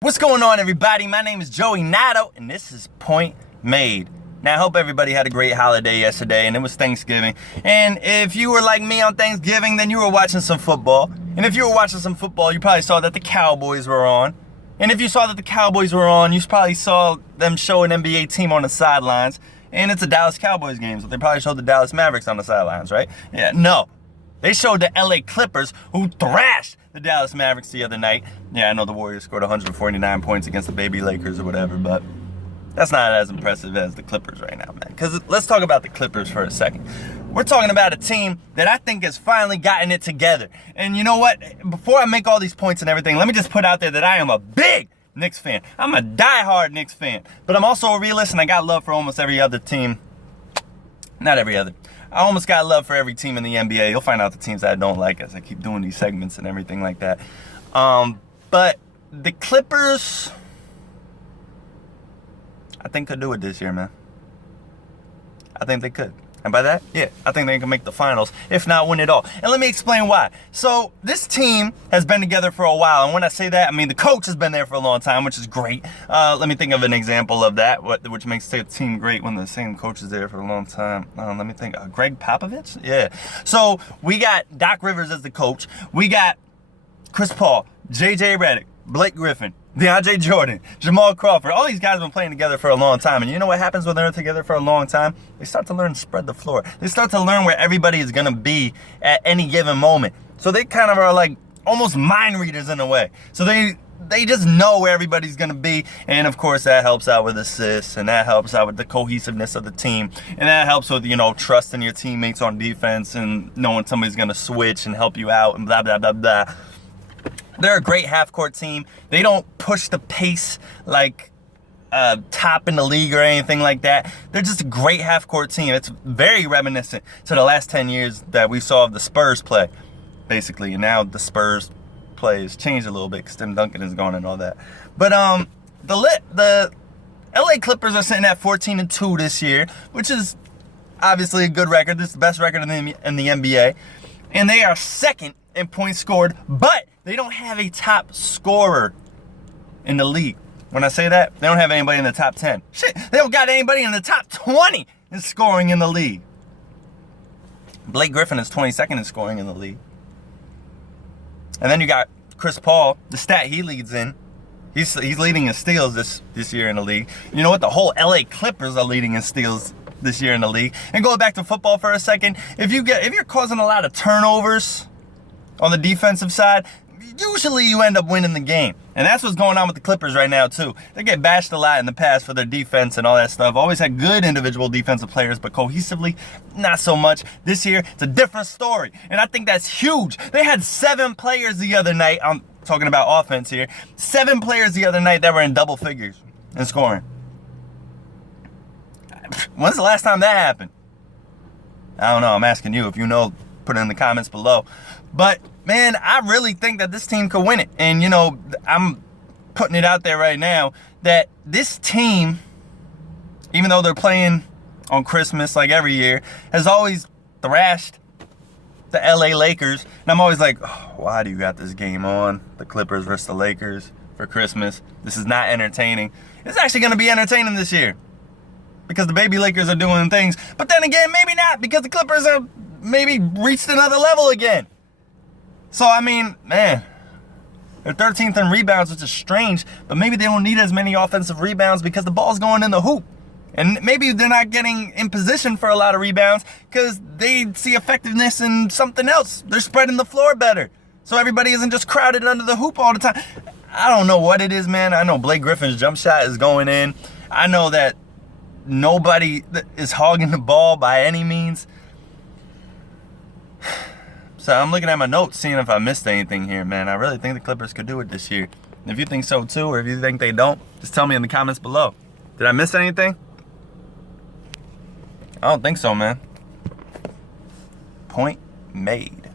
What's going on, everybody? My name is Joey Nato, and this is Point Made. Now, I hope everybody had a great holiday yesterday, and it was Thanksgiving. And if you were like me on Thanksgiving, then you were watching some football. And if you were watching some football, you probably saw that the Cowboys were on. And if you saw that the Cowboys were on, you probably saw them show an NBA team on the sidelines. And it's a Dallas Cowboys game, so they probably showed the Dallas Mavericks on the sidelines, right? Yeah, no. They showed the LA Clippers, who thrashed the Dallas Mavericks the other night. Yeah, I know the Warriors scored 149 points against the baby Lakers or whatever, but that's not as impressive as the Clippers right now, man. Because let's talk about the Clippers for a second. We're talking about a team that I think has finally gotten it together. And you know what? Before I make all these points and everything, let me just put out there that I am a big Knicks fan. I'm a diehard Knicks fan. But I'm also a realist, and I got love for almost every other team. Not every other. I almost got love for every team in the NBA. You'll find out the teams that I don't like as I keep doing these segments and everything like that. But the Clippers, I think could do it this year, man. I think they could. And by that, yeah, I think they can make the finals, if not win it all. And let me explain why. So this team has been together for a while. And when I say that, I mean the coach has been there for a long time, which is great. Let me think of an example of that, which makes the team great when the same coach is there for a long time. Let me think. Greg Popovich? Yeah. So we got Doc Rivers as the coach. We got Chris Paul, J.J. Redick, Blake Griffin, DeAndre Jordan, Jamal Crawford. All these guys have been playing together for a long time. And you know what happens when they're together for a long time? They start to learn to spread the floor. They start to learn where everybody is going to be at any given moment. So they kind of are like almost mind readers in a way. So they just know where everybody's going to be. And of course, that helps out with assists. And that helps out with the cohesiveness of the team. And that helps with, trusting your teammates on defense and knowing somebody's going to switch and help you out and blah, blah, blah, blah. They're a great half-court team. They don't push the pace like top in the league or anything like that. They're just a great half-court team. It's very reminiscent to the last 10 years that we saw of the Spurs play, basically. And now the Spurs play has changed a little bit because Tim Duncan is gone and all that. But the LA Clippers are sitting at 14-2 this year, which is obviously a good record. This is the best record in the NBA. And they are second in points scored, but they don't have a top scorer in the league. When I say that, they don't have anybody in the top 10. Shit, they don't got anybody in the top 20 in scoring in the league. Blake Griffin is 22nd in scoring in the league. And then you got Chris Paul, the stat he leads in. He's leading in steals this year in the league. You know what? The whole LA Clippers are leading in steals this year in the league. And going back to football for a second, if you're causing a lot of turnovers on the defensive side, usually you end up winning the game. And that's what's going on with the Clippers right now, too. They get bashed a lot in the past for their defense and all that stuff. Always had good individual defensive players, but cohesively, not so much. This year, it's a different story. And I think that's huge. They had 7 players the other night. I'm talking about offense here. 7 players the other night that were in double figures in scoring. When's the last time that happened? I don't know. I'm asking you. If you know, put it in the comments below. But, man, I really think that this team could win it. And, I'm putting it out there right now that this team, even though they're playing on Christmas like every year, has always thrashed the LA Lakers. And I'm always like, why do you got this game on? The Clippers versus the Lakers for Christmas. This is not entertaining. It's actually going to be entertaining this year because the baby Lakers are doing things. But then again, maybe not, because the Clippers have maybe reached another level again. So, I mean, man, they're 13th in rebounds, which is strange, but maybe they don't need as many offensive rebounds because the ball's going in the hoop. And maybe they're not getting in position for a lot of rebounds because they see effectiveness in something else. They're spreading the floor better. So everybody isn't just crowded under the hoop all the time. I don't know what it is, man. I know Blake Griffin's jump shot is going in. I know that nobody is hogging the ball by any means. So I'm looking at my notes, seeing if I missed anything here, man. I really think the Clippers could do it this year. And if you think so too, or if you think they don't, just tell me in the comments below. Did I miss anything? I don't think so, man. Point made.